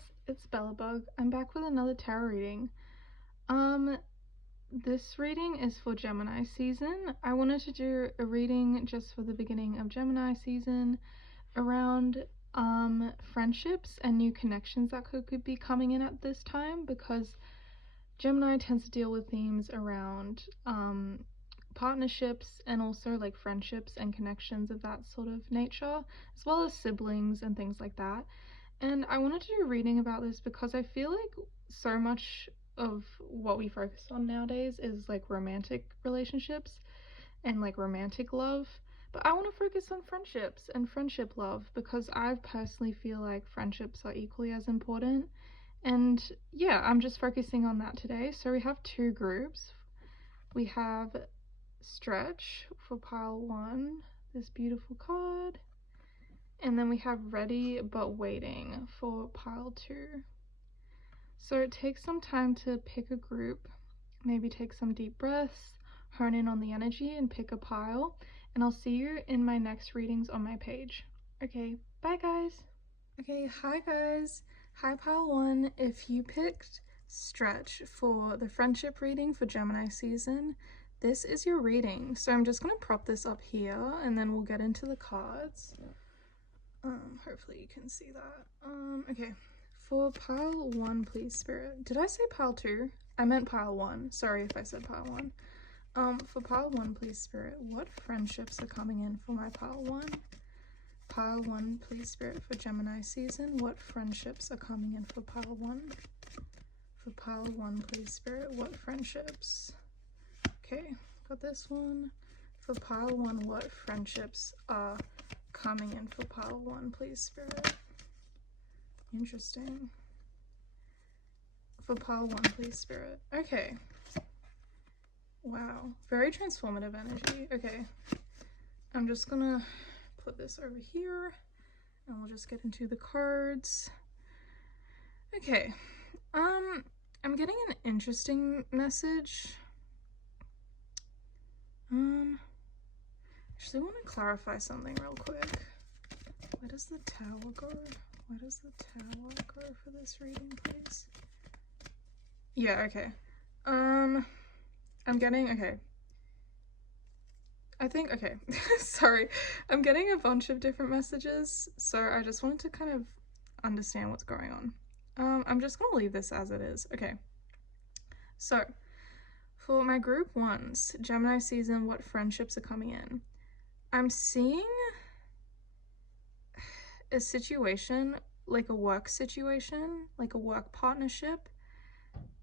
guys, it's Bellabug. I'm back with another tarot reading. This reading is for Gemini season. I wanted to do a reading just for the beginning of Gemini season around friendships and new connections that could be coming in at this time, because Gemini tends to deal with themes around partnerships and also like friendships and connections of that sort of nature, as well as siblings and things like that. And I wanted to do a reading about this because I feel like so much of what we focus on nowadays is like romantic relationships and like romantic love. But I want to focus on friendships and friendship love because I personally feel like friendships are equally as important. And yeah, I'm just focusing on that today. So we have two groups. We have Stretch for pile 1, this beautiful card. And then we have Ready But Waiting for pile 2. So take some time to pick a group, maybe take some deep breaths, hone in on the energy and pick a pile, and I'll see you in my next readings on my page. Okay, bye guys! Okay, hi guys! Hi pile 1, if you picked Stretch for the friendship reading for Gemini season, this is your reading. So I'm just going to prop this up here and then we'll get into the cards. Hopefully you can see that. Okay, for pile 1, please, Spirit. Did I say pile 2? I meant pile 1. Sorry if I said pile 1. For pile 1, please, Spirit, what friendships are coming in for my pile 1? Pile 1, please, Spirit, for Gemini season, what friendships are coming in for pile 1? For pile 1, please, Spirit, what friendships? Okay, got this one. For pile 1, what friendships are coming in for pile 1, please, Spirit? Interesting. For pile 1, please, Spirit. Okay. Wow. Very transformative energy. Okay. I'm just gonna put this over here and we'll just get into the cards. Okay. I'm getting an interesting message. Actually, I want to clarify something real quick. Where does the Tower go? Where does the Tower go for this reading, please? Yeah, okay. I'm getting, okay. I think, okay. Sorry. I'm getting a bunch of different messages, so I just wanted to kind of understand what's going on. I'm just gonna leave this as it is. Okay. So, for my group 1s, Gemini season, what friendships are coming in? I'm seeing a situation, like a work situation, like a work partnership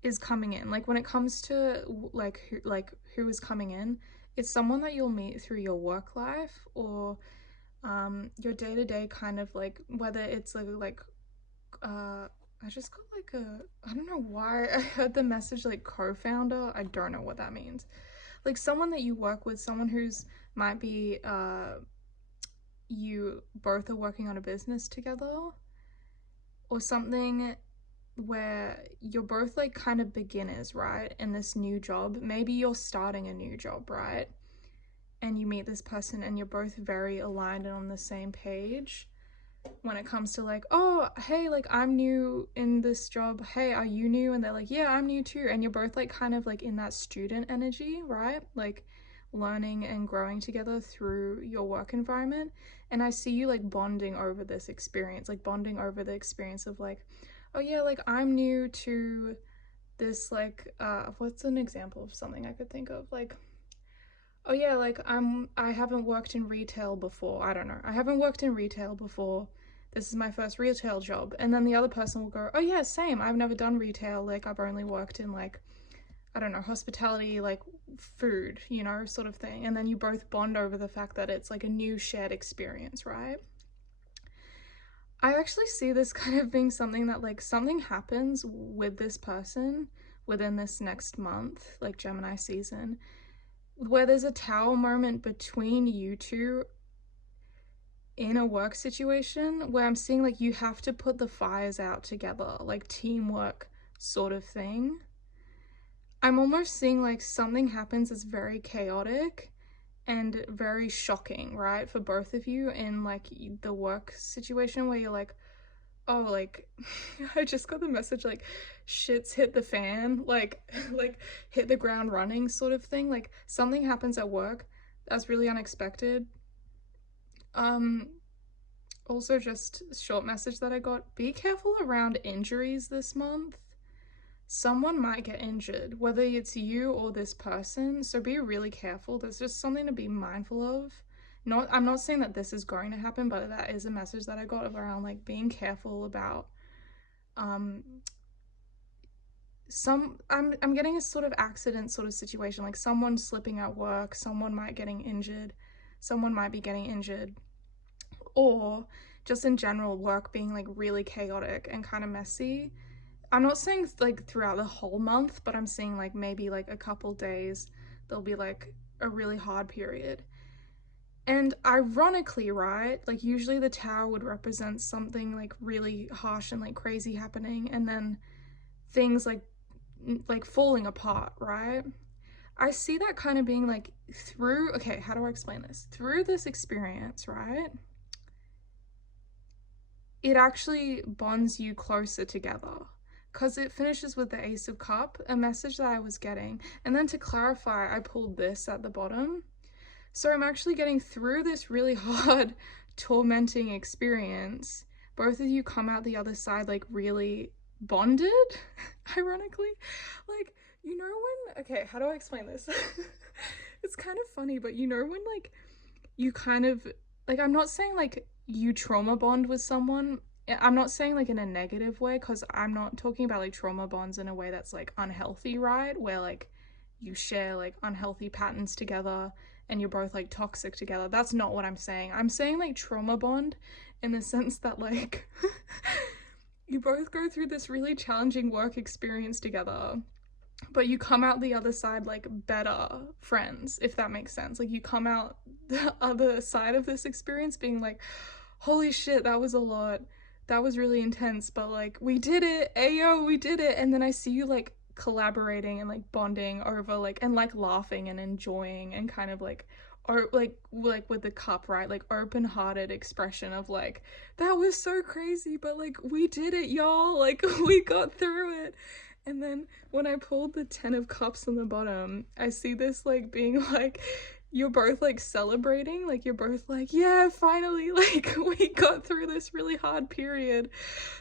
is coming in. Like when it comes to who is coming in, it's someone that you'll meet through your work life or your day-to-day kind of like, whether it's I just got like I don't know why I heard the message like co-founder. I don't know what that means. Like someone that you work with, someone who's might be you both are working on a business together, or something where you're both like kind of beginners, right, in this new job. Maybe you're starting a new job, right, and you meet this person and you're both very aligned and on the same page when it comes to like, oh hey, like I'm new in this job, hey, are you new? And they're like, yeah, I'm new too. And you're both like kind of like in that student energy, right, like learning and growing together through your work environment. And I see you like bonding over this experience, like bonding over the experience of like, oh yeah, like I'm new to this, like what's an example of something I could think of? Like, oh yeah, like I haven't worked in retail before. I don't know, I haven't worked in retail before, this is my first retail job. And then the other person will go, oh yeah, same, I've never done retail, like I've only worked in like, I don't know, hospitality, like food, you know, sort of thing. And then you both bond over the fact that it's like a new shared experience, right? I actually see this kind of being something that like something happens with this person within this next month, like Gemini season, where there's a Tower moment between you two in a work situation where I'm seeing like you have to put the fires out together, like teamwork sort of thing. I'm almost seeing like something happens that's very chaotic and very shocking, right, for both of you in like the work situation where you're like, oh, like I just got the message like shit's hit the fan, like like hit the ground running sort of thing. Like something happens at work that's really unexpected. Um Also just a short message that I got. Be careful around injuries this month. Someone might get injured, whether it's you or this person, so be really careful. There's just something to be mindful of. Not I'm not saying that this is going to happen, but that is a message that I got around like being careful about um I'm getting a sort of accident sort of situation, like someone slipping at work, someone might getting injured, someone might be getting injured, or just in general work being like really chaotic and kind of messy. I'm not saying like throughout the whole month, but I'm seeing like maybe like a couple days there'll be like a really hard period. And ironically, right, like usually the tower would represent something like really harsh and like crazy happening, and then things like falling apart, right? I see that kind of being like through, okay, how do I explain this? Through this experience, right? It actually bonds you closer together because it finishes with the Ace of Cup, a message that I was getting. And then to clarify, I pulled this at the bottom. So I'm actually getting through this really hard, tormenting experience. Both of you come out the other side like really bonded, ironically. Like, you know when, okay, how do I explain this? It's kind of funny, but you know when like you kind of like I'm not saying like you trauma bond with someone. I'm not saying like in a negative way because I'm not talking about like trauma bonds in a way that's like unhealthy, right? Where like you share like unhealthy patterns together and you're both like toxic together. That's not what I'm saying. I'm saying like trauma bond in the sense that like you both go through this really challenging work experience together, but you come out the other side like better friends, if that makes sense. Like you come out the other side of this experience being like, holy shit, that was a lot, that was really intense, but like we did it, ayo, we did it. And then I see you like collaborating and like bonding over like and like laughing and enjoying and kind of like or like with the cup, right, like open-hearted expression of like that was so crazy but like we did it, y'all, like we got through it. And then when I pulled the 10 of cups on the bottom, I see this like being like you're both like celebrating, like you're both like, yeah, finally, like we got through this really hard period.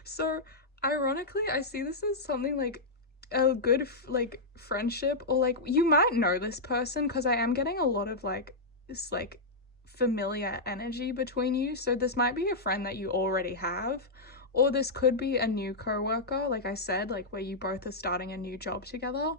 So ironically, I see this as something like a good like friendship, or like you might know this person because I am getting a lot of like this like familiar energy between you. So this might be a friend that you already have, or this could be a new coworker, like I said, like where you both are starting a new job together.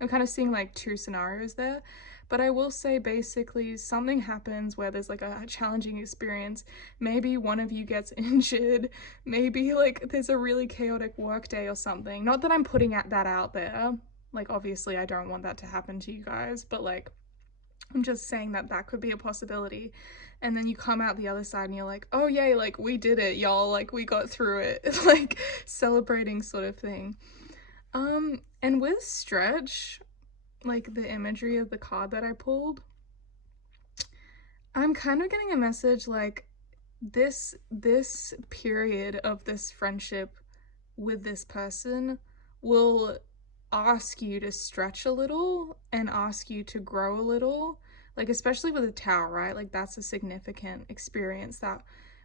I'm kind of seeing like two scenarios there. But I will say basically something happens where there's like a challenging experience. Maybe one of you gets injured. Maybe like there's a really chaotic work day or something. Not that I'm putting that out there. Like obviously I don't want that to happen to you guys, but like I'm just saying that that could be a possibility. And then you come out the other side and you're like, oh yay, like we did it, y'all, like we got through it. Like celebrating sort of thing. And with stretch, like the imagery of the card that I pulled, I'm kind of getting a message like this period of this friendship with this person will ask you to stretch a little and ask you to grow a little, like especially with a tower, right? Like that's a significant experience that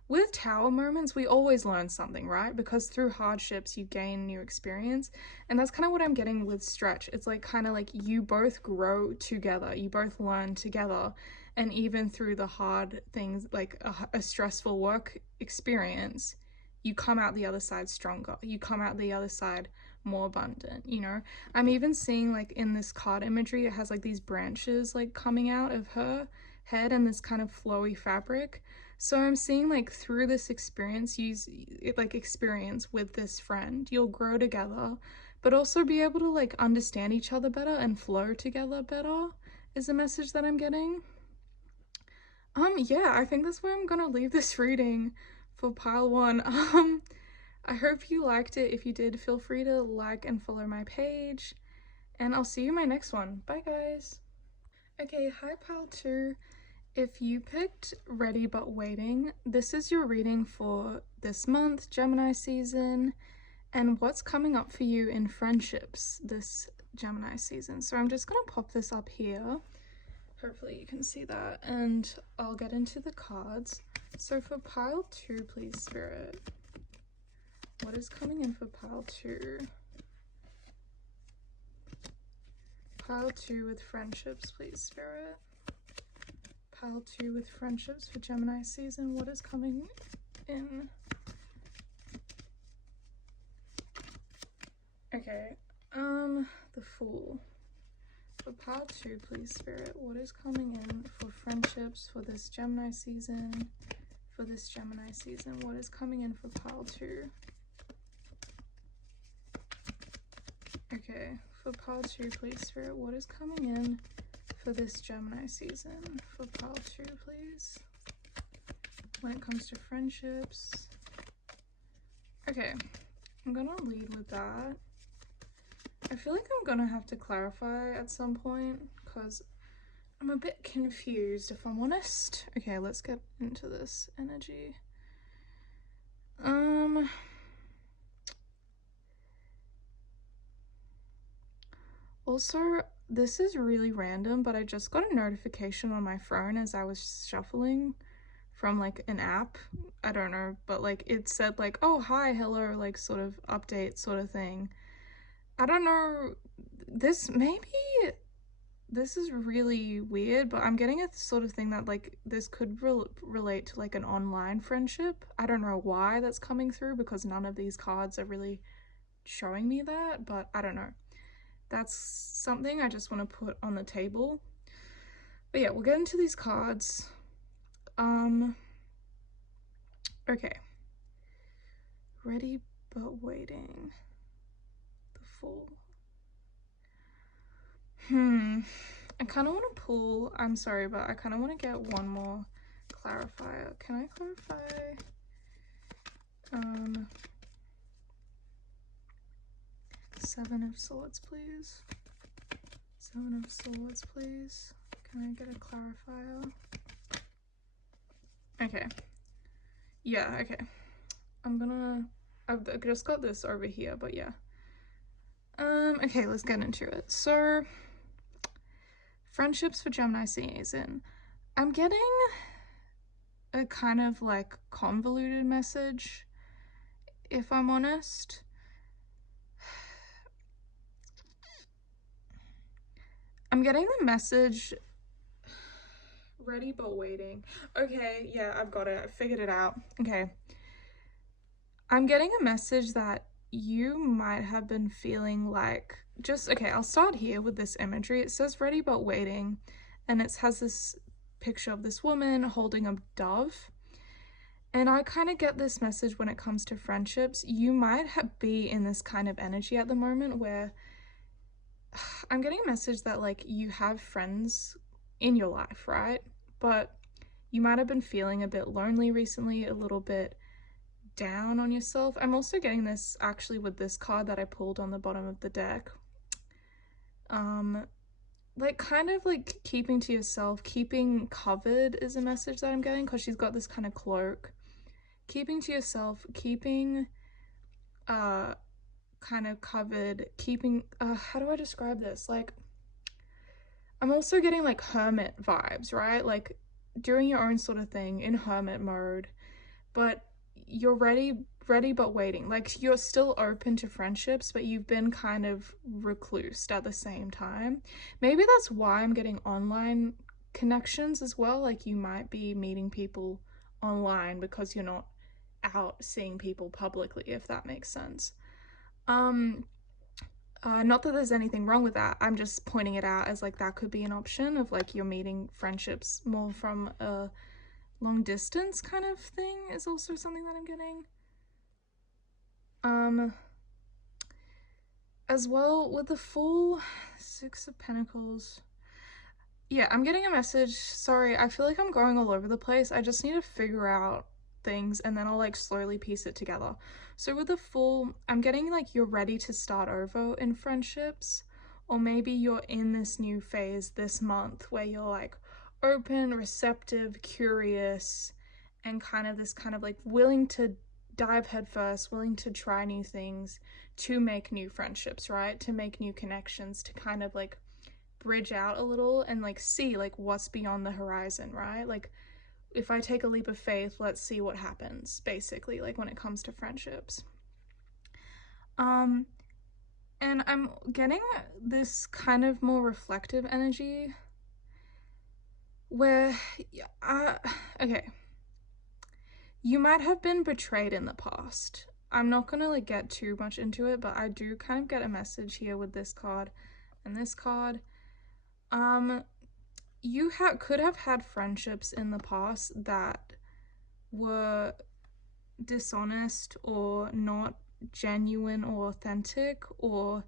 with tower moments we always learn something, right? Because through hardships you gain new experience. And that's kind of what I'm getting with stretch. It's like kind of like you both grow together, you both learn together, and even through the hard things like a stressful work experience, you come out the other side stronger, you come out the other side more abundant, you know. I'm even seeing like in this card imagery it has like these branches like coming out of her head and this kind of flowy fabric. So I'm seeing like through this experience, experience with this friend, you'll grow together, but also be able to like understand each other better and flow together better is a message that I'm getting. Yeah, I think that's where I'm gonna leave this reading for pile one. I hope you liked it. If you did, feel free to like and follow my page, and I'll see you in my next one. Bye, guys. Okay, hi, pile two. If you picked Ready But Waiting, this is your reading for this month, Gemini season, and what's coming up for you in friendships this Gemini season. So I'm just going to pop this up here. Hopefully you can see that, and I'll get into the cards. So for pile 2, please, Spirit, what is coming in for pile 2? Pile 2 with friendships, please, Spirit. Pile 2 with friendships for Gemini season. What is coming in? Okay, the Fool. For pile 2, please, Spirit, what is coming in for friendships for this Gemini season? For this Gemini season, what is coming in for pile 2? Okay, for pile 2, please, Spirit, what is coming in for this Gemini season? For pile 2, please. When it comes to friendships. Okay, I'm gonna lead with that. I feel like I'm gonna have to clarify at some point because I'm a bit confused, if I'm honest. Okay, let's get into this energy. Also, this is really random, but I just got a notification on my phone as I was shuffling from like an app. I don't know, but like it said like, oh, hi, hello, like sort of update sort of thing. I don't know, this is really weird, but I'm getting a sort of thing that like this could relate to like an online friendship. I don't know why that's coming through because none of these cards are really showing me that, but I don't know. That's something I just want to put on the table. But yeah, we'll get into these cards. Okay. Ready But Waiting. The Fool. I kind of want to pull, I'm sorry, but I kind of want to get one more clarifier. Can I clarify? Seven of Swords, please. Seven of Swords, please. Can I get a clarifier? Okay. Yeah, okay. I've just got this over here, but yeah. Okay, let's get into it. So, friendships for Gemini season. I'm getting a kind of like convoluted message, if I'm honest. I'm getting the message, Ready But Waiting. Okay, yeah, I've got it. I figured it out. Okay. I'm getting a message that you might have been feeling like, okay, I'll start here with this imagery. It says Ready But Waiting, and it has this picture of this woman holding a dove. And I kind of get this message when it comes to friendships. You might be in this kind of energy at the moment where I'm getting a message that like you have friends in your life, right? But you might have been feeling a bit lonely recently, a little bit down on yourself. I'm also getting this actually with this card that I pulled on the bottom of the deck. Like kind of like keeping to yourself, keeping covered is a message that I'm getting because she's got this kind of cloak. Keeping to yourself, keeping kind of covered, keeping how do I describe this? Like I'm also getting like hermit vibes, right? Like doing your own sort of thing in hermit mode, but you're ready but waiting. Like you're still open to friendships, but you've been kind of reclused at the same time. Maybe that's why I'm getting online connections as well. Like you might be meeting people online because you're not out seeing people publicly, if that makes sense. Not that there's anything wrong with that. I'm just pointing it out as like that could be an option of like you're meeting friendships more from a long distance kind of thing is also something that I'm getting. As well with the full Six of Pentacles. Yeah, I'm getting a message. Sorry, I feel like I'm going all over the place. I just need to figure out things and then I'll like slowly piece it together. So with the full, I'm getting like you're ready to start over in friendships, or maybe you're in this new phase this month where you're like, open, receptive, curious, and kind of this kind of like willing to dive headfirst, willing to try new things, to make new friendships, right? To make new connections, to kind of like bridge out a little and like see like what's beyond the horizon, right? Like if I take a leap of faith, let's see what happens, basically, like when it comes to friendships. Um, and I'm getting this kind of more reflective energy where, okay, you might have been betrayed in the past. I'm not gonna like get too much into it, but I do kind of get a message here with this card and this card. You could have had friendships in the past that were dishonest or not genuine or authentic, or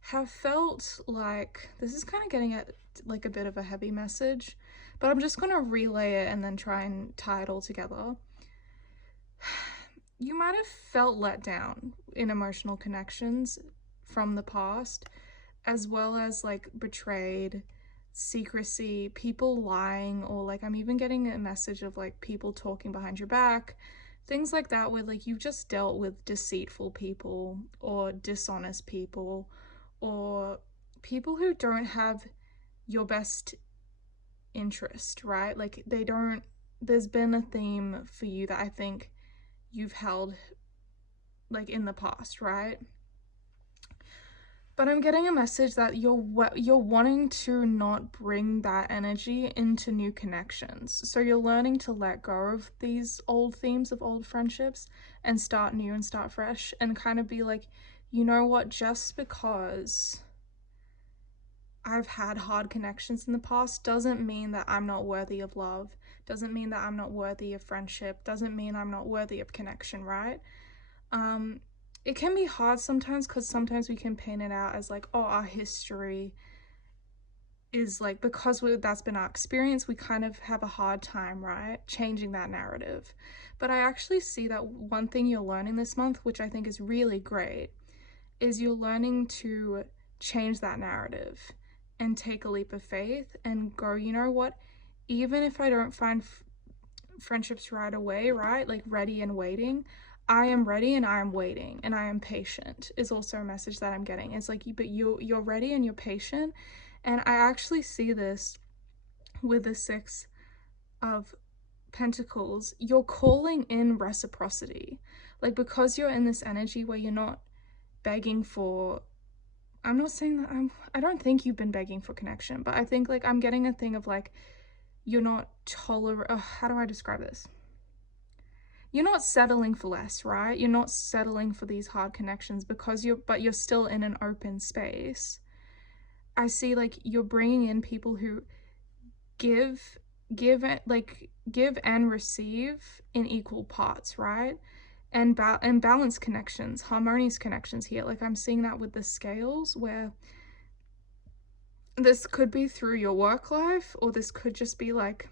have felt like, this is kind of getting at like a bit of a heavy message, but I'm just going to relay it and then try and tie it all together. You might have felt let down in emotional connections from the past, as well as like betrayed, secrecy, people lying, or like I'm even getting a message of like people talking behind your back, things like that, where like you've just dealt with deceitful people or dishonest people or people who don't have your best interest, right? Like they don't, there's been a theme for you that I think you've held like in the past, right? But I'm getting a message that you're wanting to not bring that energy into new connections. So you're learning to let go of these old themes of old friendships and start new and start fresh and kind of be like, you know what, just because I've had hard connections in the past doesn't mean that I'm not worthy of love, doesn't mean that I'm not worthy of friendship, doesn't mean I'm not worthy of connection, right? It can be hard sometimes because sometimes we can paint it out as like, oh, our history is like, because that's been our experience, we kind of have a hard time, right? Changing that narrative. But I actually see that one thing you're learning this month, which I think is really great, is you're learning to change that narrative and take a leap of faith and go, you know what? Even if I don't find friendships right away, right? Like ready and waiting, I am ready and I am waiting and I am patient is also a message that I'm getting. It's like, but you're ready and you're patient. And I actually see this with the Six of Pentacles. You're calling in reciprocity. Like because you're in this energy where you're not begging for, I'm not saying that I don't think you've been begging for connection, but I think like I'm getting a thing of like, you're not how do I describe this? You're not settling for less, right? You're not settling for these hard connections because you're still in an open space. I see like you're bringing in people who give give and receive in equal parts, right? And balance connections, harmonious connections here. Like I'm seeing that with the scales, where this could be through your work life, or this could just be like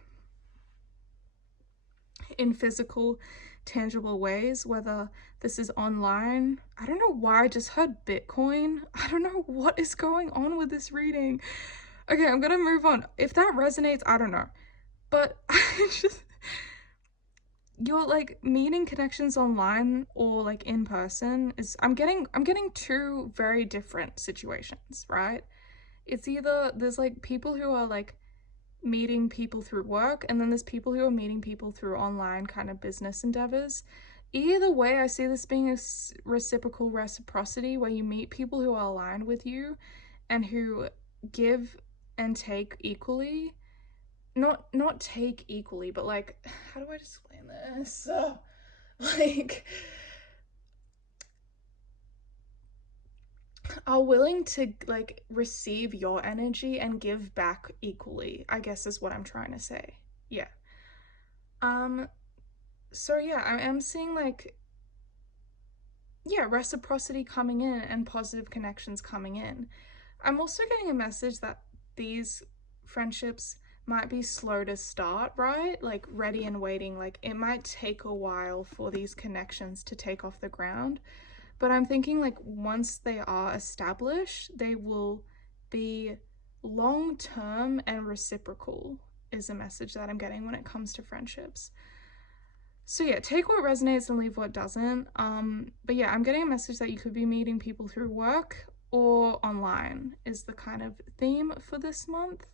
in physical, tangible ways, whether this is online. I don't know why I just heard Bitcoin. I don't know what is going on with this reading. Okay, I'm gonna move on. If that resonates, I don't know. But it's just, you're like meeting connections online or like in person is, I'm getting two very different situations, right? It's either there's like people who are like meeting people through work, and then there's people who are meeting people through online kind of business endeavors. Either way, I see this being a reciprocal reciprocity where you meet people who are aligned with you and who give and take equally. Not take equally, but like, how do I explain this? Like, are willing to like receive your energy and give back equally, I guess is what I'm trying to say. Yeah. Um, so yeah, I am seeing like, yeah, reciprocity coming in and positive connections coming in. I'm also getting a message that these friendships might be slow to start, right? Like ready and waiting. Like it might take a while for these connections to take off the ground. But I'm thinking like once they are established, they will be long term and reciprocal. is a message that I'm getting when it comes to friendships. So yeah, take what resonates and leave what doesn't. But yeah, I'm getting a message that you could be meeting people through work or online is the kind of theme for this month.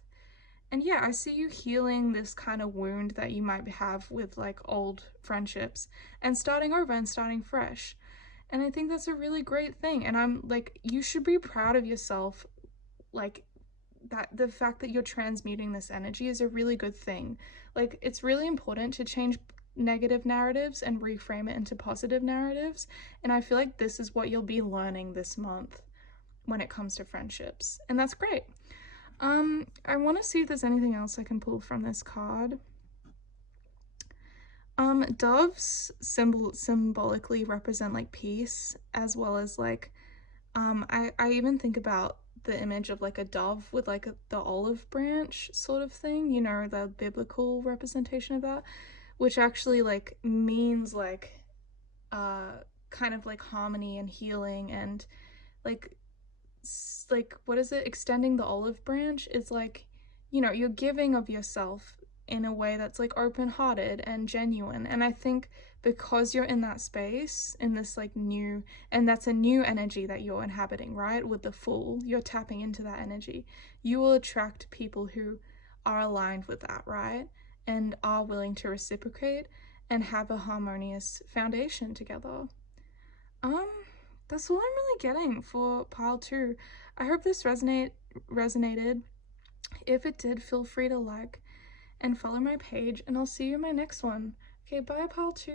And yeah, I see you healing this kind of wound that you might have with like old friendships and starting over and starting fresh. And I think that's a really great thing. And I'm like, you should be proud of yourself. Like, that the fact that you're transmuting this energy is a really good thing. Like, it's really important to change negative narratives and reframe it into positive narratives. And I feel like this is what you'll be learning this month when it comes to friendships. And that's great. I want to see if there's anything else I can pull from this card. Doves symbolically represent like peace, as well as like, I even think about the image of like a dove with like the olive branch sort of thing, you know, the biblical representation of that, which actually like means like, kind of like harmony and healing and like what is it, extending the olive branch is like, you know, you're giving of yourself in a way that's like open-hearted and genuine. And I think because you're in that space, in this like new, and that's a new energy that you're inhabiting, right? With the Fool, you're tapping into that energy. You will attract people who are aligned with that, right? And are willing to reciprocate and have a harmonious foundation together. um that's all I'm really getting for pile 2. I hope this resonated. If it did, feel free to like and follow my page, and I'll see you in my next one. Okay, bye, pile 2.